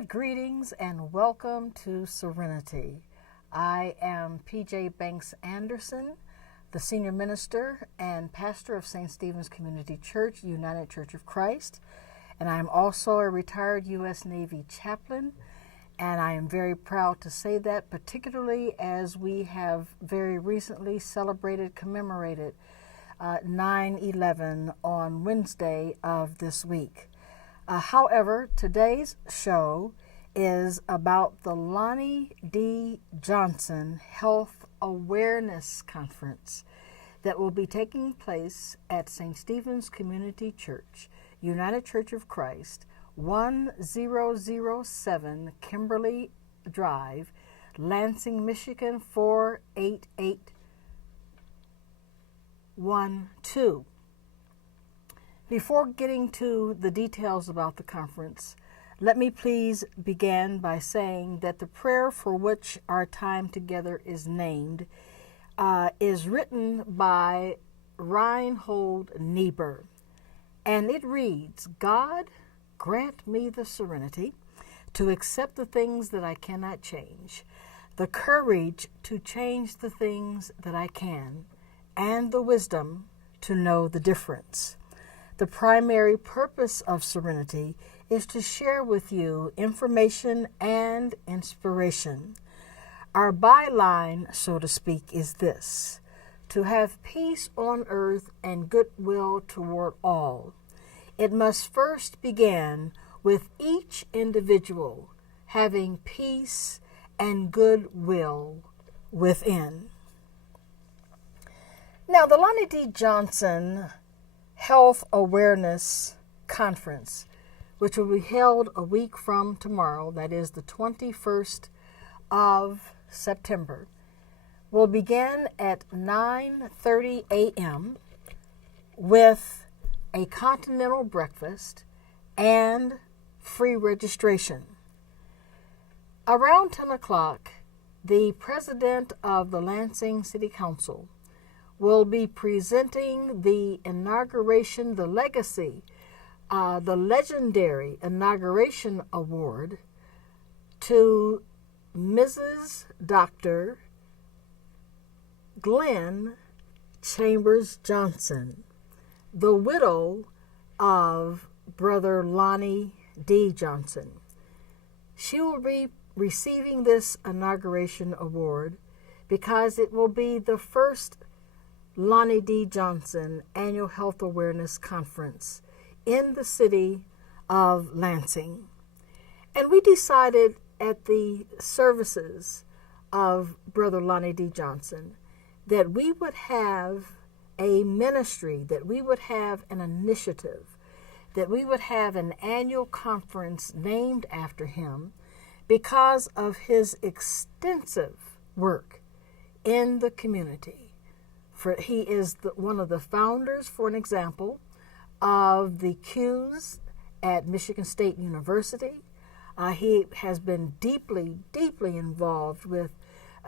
Good greetings and welcome to Serenity. I am PJ Banks Anderson, the senior minister and pastor of St. Stephen's Community Church, United Church of Christ, and I am also a retired U.S. Navy chaplain, and I am very proud to say that, particularly as we have very recently commemorated 9/11 on Wednesday of this week. However, today's show is about the Lonnie D. Johnson Health Awareness Conference that will be taking place at St. Stephen's Community Church, United Church of Christ, 1007 Kimberly Drive, Lansing, Michigan 48812. Before getting to the details about the conference, let me please begin by saying that the prayer for which our time together is named is written by Reinhold Niebuhr, and it reads, God, grant me the serenity to accept the things that I cannot change, the courage to change the things that I can, and the wisdom to know the difference. The primary purpose of Serenity is to share with you information and inspiration. Our byline, so to speak, is this: to have peace on earth and goodwill toward all. It must first begin with each individual having peace and goodwill within. Now, the Lonnie D. Johnson Health Awareness Conference, which will be held a week from tomorrow, that is the 21st of September, will begin at 9:30 a.m. with a continental breakfast and free registration. Around 10 o'clock, the president of the Lansing City Council will be presenting the inauguration, the legendary inauguration award to Mrs. Dr. Glenn Chambers Johnson, the widow of Brother Lonnie D. Johnson. She will be receiving this inauguration award because it will be the first Lonnie D. Johnson Annual Health Awareness Conference in the city of Lansing. And we decided at the services of Brother Lonnie D. Johnson that we would have a ministry, that we would have an initiative, that we would have an annual conference named after him because of his extensive work in the community. For he is one of the founders, for an example, of the Qs at Michigan State University. He has been deeply involved with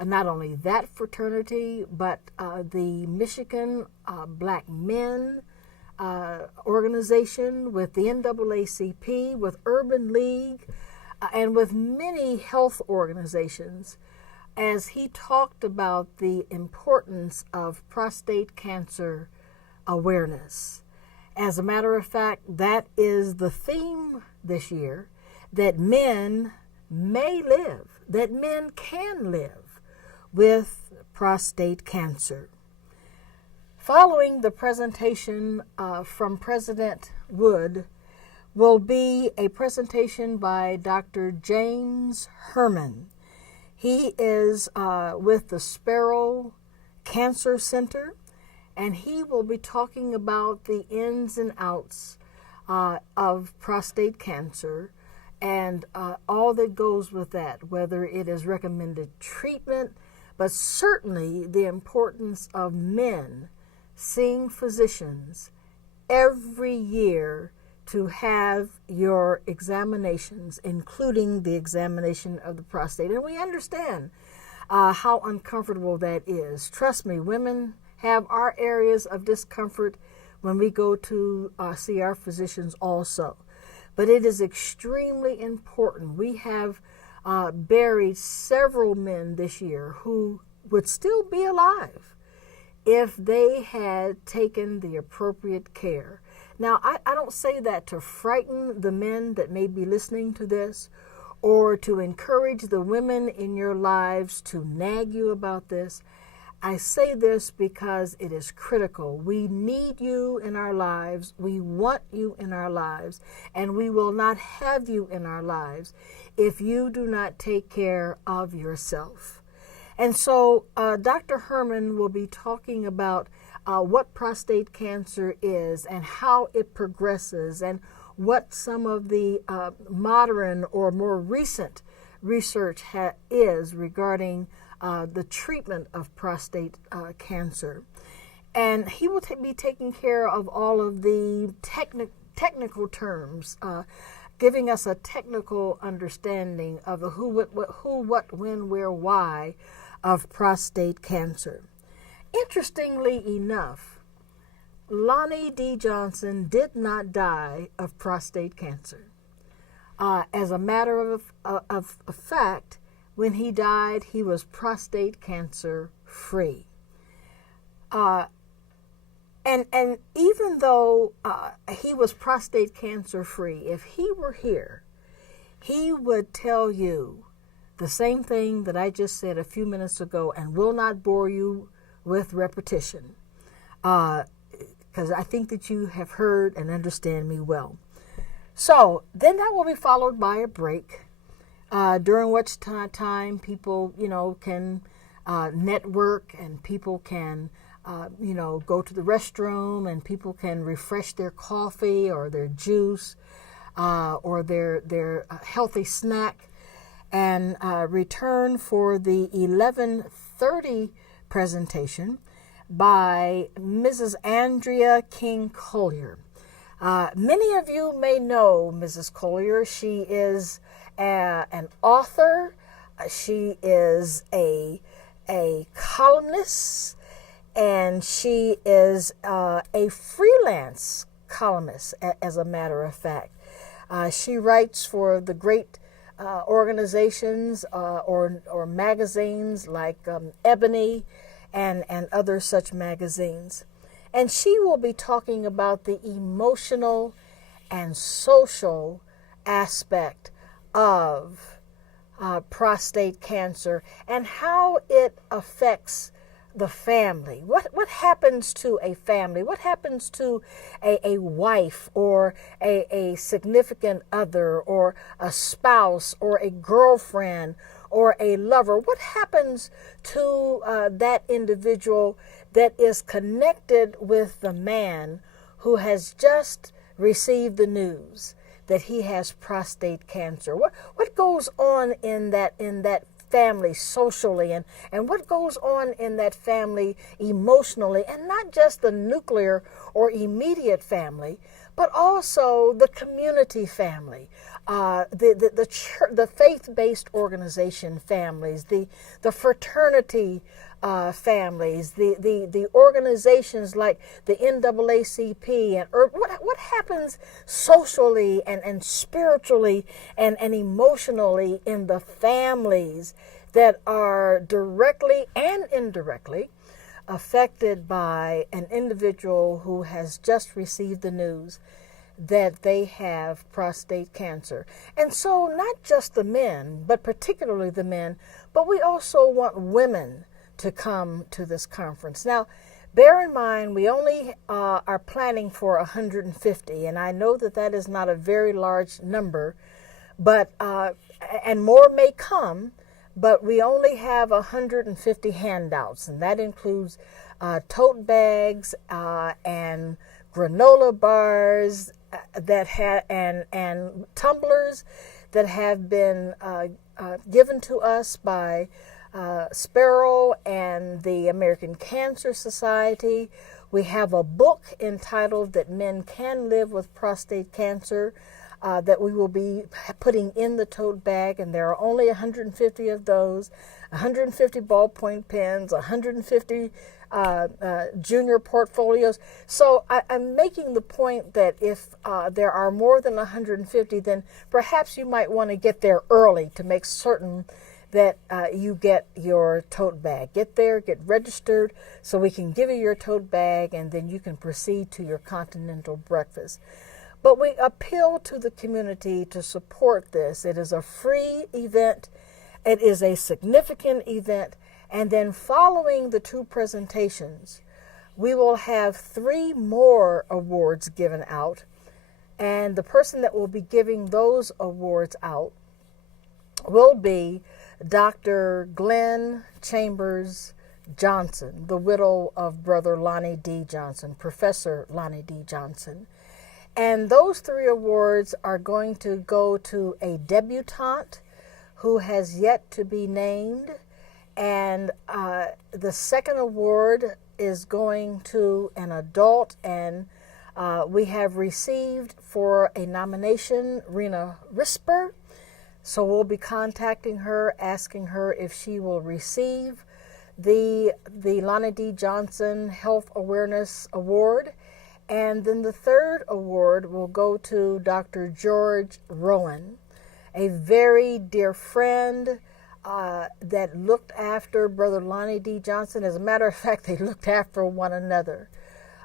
not only that fraternity, but the Michigan Black Men organization, with the NAACP, with Urban League, and with many health organizations, as he talked about the importance of prostate cancer awareness. As a matter of fact, that is the theme this year, that men may live, that men can live with prostate cancer. Following the presentation from President Wood will be a presentation by Dr. James Herman. He is with the Sparrow Cancer Center, and he will be talking about the ins and outs of prostate cancer and all that goes with that, whether it is recommended treatment, but certainly the importance of men seeing physicians every year to have your examinations, including the examination of the prostate. And we understand how uncomfortable that is. Trust me, women have our areas of discomfort when we go to see our physicians also. but it is extremely important. We have buried several men this year who would still be alive if they had taken the appropriate care. Now, I don't say that to frighten the men that may be listening to this, or to encourage the women in your lives to nag you about this. I say this because it is critical. We need you in our lives. We want you in our lives. And we will not have you in our lives if you do not take care of yourself. And so Dr. Herman will be talking about what prostate cancer is and how it progresses, and what some of the modern or more recent research is regarding the treatment of prostate cancer. And he will be taking care of all of the technical terms, giving us a technical understanding of the who, what, when, where, why of prostate cancer. Interestingly enough, Lonnie D. Johnson did not die of prostate cancer. As a matter of fact, when he died, he was prostate cancer free. And even though he was prostate cancer free, if he were here, he would tell you the same thing that I just said a few minutes ago, and will not bore you with repetition, because I think that you have heard and understand me well. So then that will be followed by a break, during which time people, can network, and people can, go to the restroom, and people can refresh their coffee or their juice or their healthy snack, and return for the 11:30 presentation by Mrs. Andrea King Collier. Many of you may know Mrs. Collier. She is an author. She is a columnist, and she is a freelance columnist, as a matter of fact. She writes for the great organizations or magazines like Ebony and other such magazines. And she will be talking about the emotional and social aspect of prostate cancer and how it affects the family. What happens to a family? What happens to a wife or a significant other or a spouse or a girlfriend or a lover? What happens to that individual that is connected with the man who has just received the news that he has prostate cancer? What goes on in that family socially, and what goes on in that family emotionally, and not just the nuclear or immediate family, but also the community family, the church, the faith-based organization families, the fraternity families, the organizations like the NAACP, and what happens socially and spiritually and emotionally in the families that are directly and indirectly affected by an individual who has just received the news that they have prostate cancer. And so not just the men, but particularly the men, but we also want women to come to this conference. Now, bear in mind, we only are planning for 150, and I know that is not a very large number, but and more may come, but we only have 150 handouts, and that includes tote bags and granola bars that have and tumblers that have been given to us by Sparrow and the American Cancer Society. We have a book entitled That Men Can Live with Prostate Cancer that we will be putting in the tote bag, and there are only 150 of those, 150 ballpoint pens, 150 junior portfolios. So I'm making the point that if there are more than 150, then perhaps you might want to get there early to make certain that you get your tote bag. Get there, get registered, so we can give you your tote bag, and then you can proceed to your continental breakfast. But we appeal to the community to support this. It is a free event. It is a significant event. And then following the two presentations, we will have 3 more awards given out. And the person that will be giving those awards out will be Dr. Glenn Chambers Johnson, the widow of Brother Lonnie D. Johnson, Professor Lonnie D. Johnson. And those 3 awards are going to go to a debutante who has yet to be named. And the second award is going to an adult, and we have received for a nomination Rena Risper. So we'll be contacting her, asking her if she will receive the Lonnie D. Johnson Health Awareness Award. And then the third award will go to Dr. George Rowan, a very dear friend that looked after Brother Lonnie D. Johnson. As a matter of fact, they looked after one another.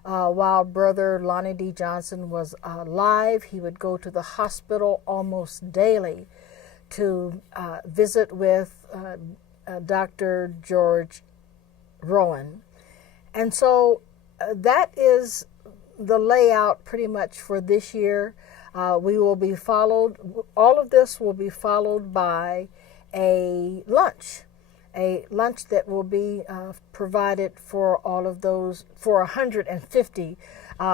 While Brother Lonnie D. Johnson was alive, he would go to the hospital almost daily to visit with Dr. George Rowan. And so that is the layout pretty much for this year. We will be followed, all of this will be followed by a lunch that will be provided for all of those, for 150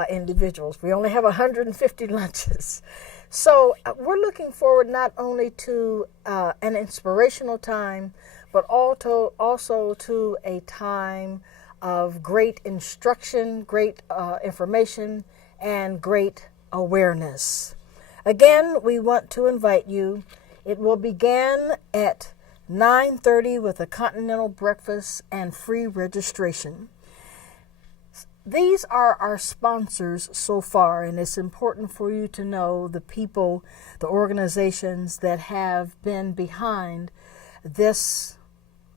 individuals. We only have 150 lunches. So we're looking forward not only to an inspirational time, but also to a time of great instruction, great information, and great awareness. Again, we want to invite you. It will begin at 9:30 with a continental breakfast and free registration. These are our sponsors so far, and it's important for you to know the people, the organizations that have been behind this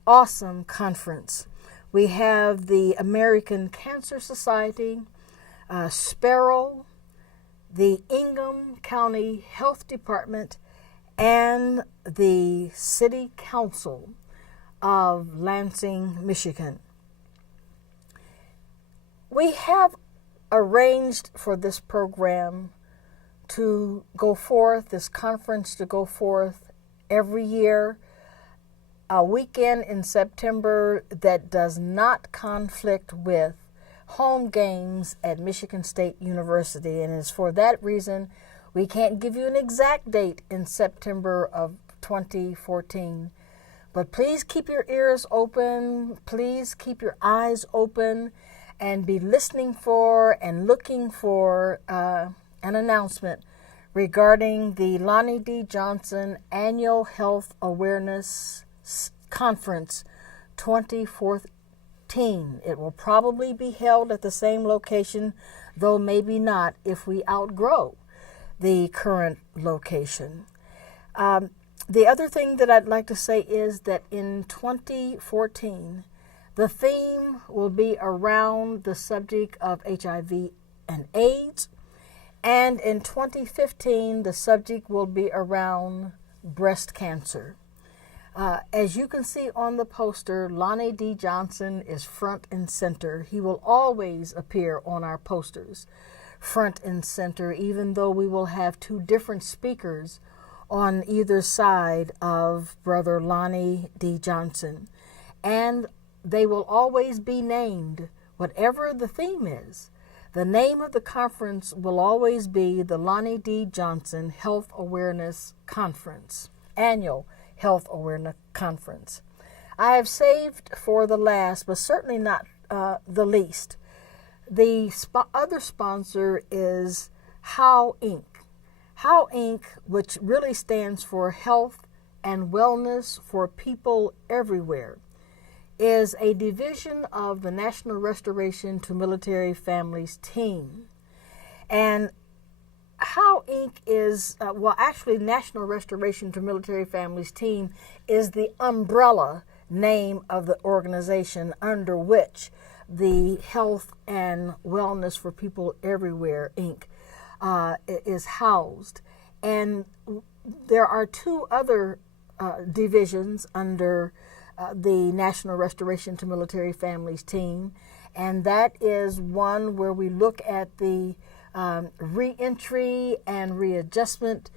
awesome conference. We have the American Cancer Society, Sparrow, the Ingham County Health Department, and the City Council of Lansing, Michigan. We have arranged for this program to go forth, this conference to go forth every year, a weekend in September that does not conflict with home games at Michigan State University. And it's for that reason we can't give you an exact date in September of 2014. But please keep your ears open, please keep your eyes open, and be listening for and looking for an announcement regarding the Lonnie D. Johnson Annual Health Awareness Conference 2014. It will probably be held at the same location, though maybe not if we outgrow the current location. The other thing that I'd like to say is that in 2014, the theme will be around the subject of HIV and AIDS, and in 2015, the subject will be around breast cancer. As you can see on the poster, Lonnie D. Johnson is front and center. He will always appear on our posters, front and center, even though we will have 2 different speakers on either side of Brother Lonnie D. Johnson. And they will always be named, whatever the theme is. The name of the conference will always be the Lonnie D. Johnson Health Awareness Conference, Annual Health Awareness Conference. I have saved for the last, but certainly not the least, the other sponsor is How Inc. HOW Inc., which really stands for Health and Wellness for People Everywhere, is a division of the National Restoration to Military Families team. And HOW Inc. is, actually National Restoration to Military Families team is the umbrella name of the organization under which the Health and Wellness for People Everywhere Inc. Is housed. And there are two other divisions under the National Restoration to Military Families team, and that is one where we look at the reentry and readjustment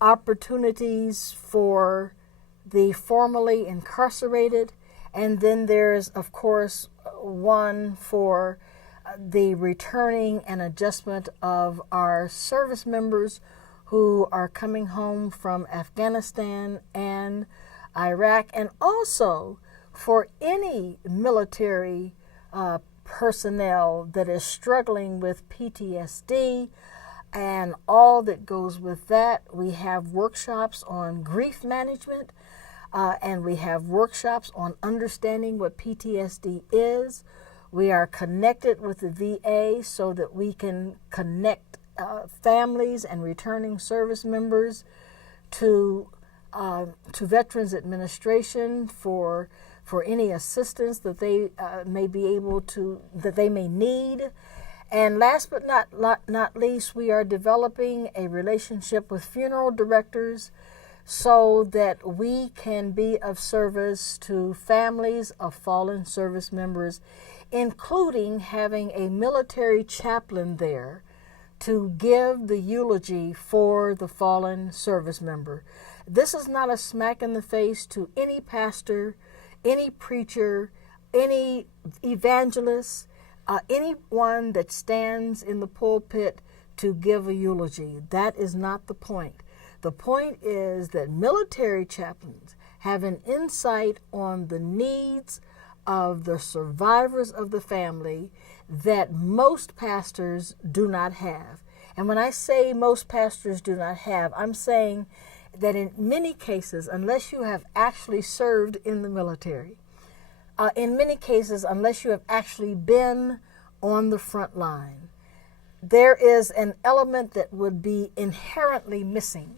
opportunities for the formerly incarcerated, and then there's, of course, one for the returning and adjustment of our service members who are coming home from Afghanistan and Iraq, and also for any military personnel that is struggling with PTSD and all that goes with that. We have workshops on grief management, and we have workshops on understanding what PTSD is. We are connected with the VA so that we can connect families and returning service members to Veterans Administration for any assistance that they may need. And last but not least, we are developing a relationship with funeral directors so that we can be of service to families of fallen service members, including having a military chaplain there to give the eulogy for the fallen service member. This is not a smack in the face to any pastor, any preacher, any evangelist, anyone that stands in the pulpit to give a eulogy. That is not the point. The point is that military chaplains have an insight on the needs of the survivors of the family that most pastors do not have. And when I say most pastors do not have, I'm saying that in many cases, unless you have actually served in the military, in many cases, unless you have actually been on the front line, there is an element that would be inherently missing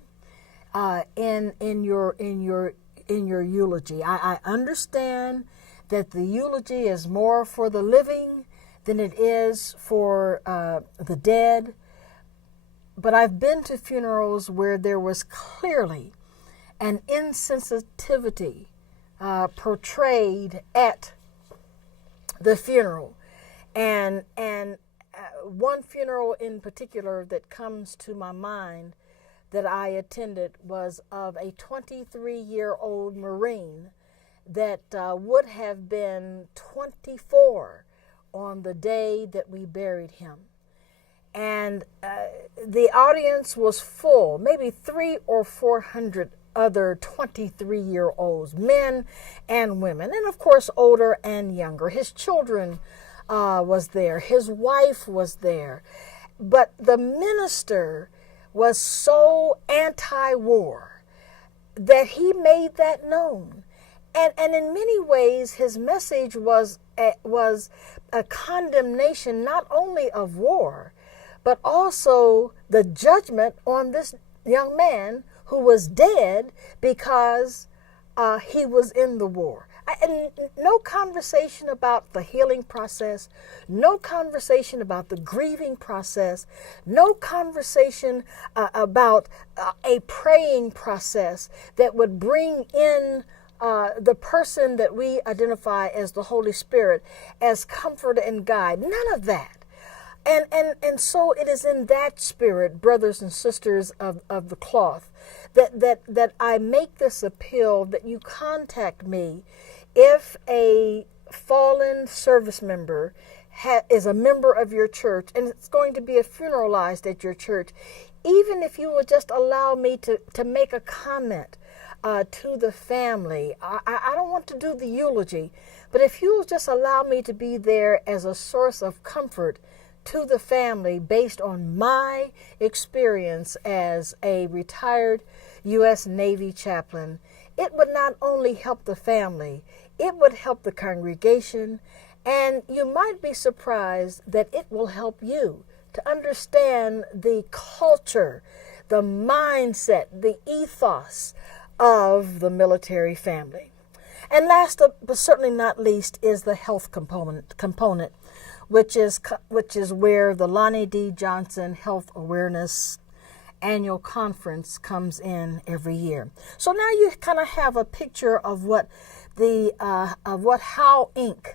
in your eulogy. I understand that the eulogy is more for the living than it is for the dead. But I've been to funerals where there was clearly an insensitivity portrayed at the funeral. And one funeral in particular that comes to my mind that I attended was of a 23-year-old Marine that would have been 24 on the day that we buried him. And the audience was full, maybe 300 or 400 other 23-year-olds, men and women, and of course older and younger. His children was there, his wife was there, but the minister was so anti-war that he made that known. And in many ways, his message was a condemnation not only of war, but also the judgment on this young man who was dead because he was in the war. And no conversation about the healing process, no conversation about the grieving process, no conversation about a praying process that would bring in the person that we identify as the Holy Spirit as comfort and guide. None of that. And so it is in that spirit, brothers and sisters of the cloth, that I make this appeal that you contact me if a fallen service member is a member of your church and it's going to be funeralized at your church. Even if you will just allow me to make a comment to the family. I don't want to do the eulogy, but if you will just allow me to be there as a source of comfort to the family based on my experience as a retired U.S. Navy chaplain, it would not only help the family, it would help the congregation, and you might be surprised that it will help you to understand the culture, the mindset, the ethos of the military family. And last but certainly not least is the health component, which is where the Lonnie D. Johnson Health Awareness Annual Conference comes in every year. So now you kind of have a picture of what How Inc.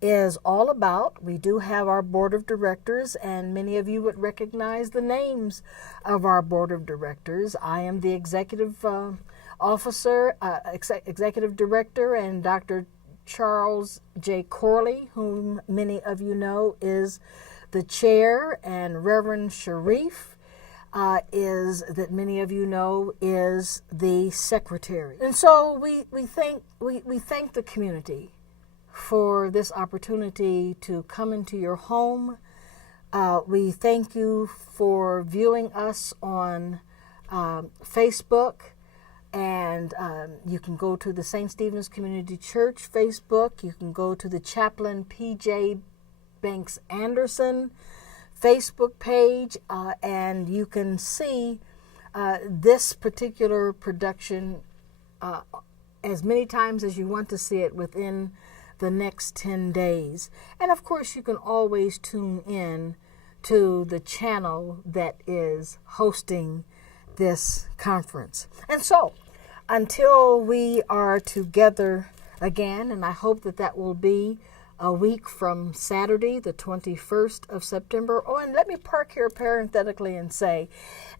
is all about. We do have our board of directors, and many of you would recognize the names of our board of directors. I am the executive executive director, and Dr. Charles J. Corley, whom many of you know, is the chair, and Reverend Sharif that many of you know is the secretary. And so we thank the community for this opportunity to come into your home. We thank you for viewing us on Facebook, and you can go to the St. Stephen's Community Church Facebook. You can go to the Chaplain P.J. Banks Anderson Facebook page, and you can see this particular production as many times as you want to see it within the next 10 days. And of course, you can always tune in to the channel that is hosting this conference. And so, until we are together again, and I hope that will be a week from Saturday, the 21st of September. Oh, and let me park here parenthetically and say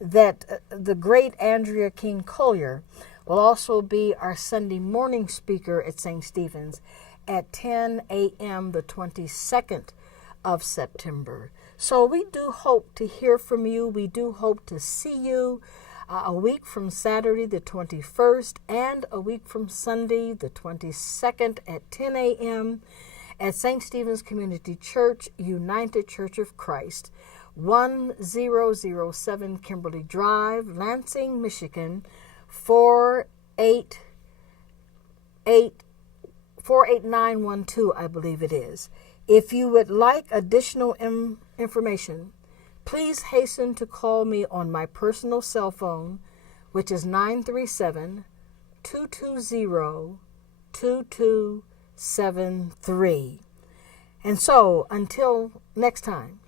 that the great Andrea King Collier will also be our Sunday morning speaker at St. Stephen's at 10 a.m. the 22nd of September. So we do hope to hear from you. We do hope to see you a week from Saturday, the 21st, and a week from Sunday, the 22nd at 10 a.m. at St. Stephen's Community Church, United Church of Christ, 1007 Kimberly Drive, Lansing, Michigan, 48912, I believe it is. If you would like additional information, please hasten to call me on my personal cell phone, which is 937-220-2273. And so, until next time,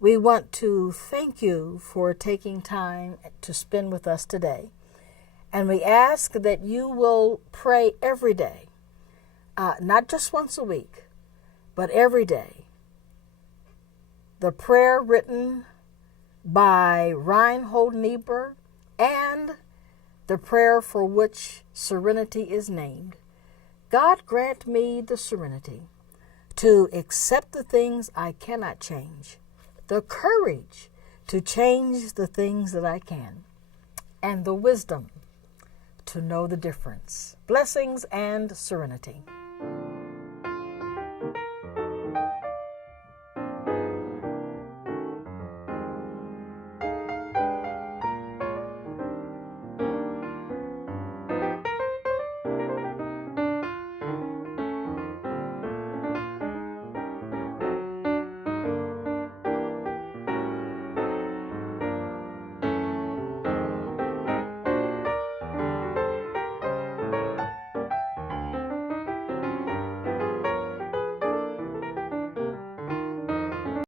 we want to thank you for taking time to spend with us today. And we ask that you will pray every day, not just once a week, but every day. The prayer written by Reinhold Niebuhr and the prayer for which serenity is named. God grant me the serenity to accept the things I cannot change, the courage to change the things that I can, and the wisdom to know the difference. Blessings and serenity.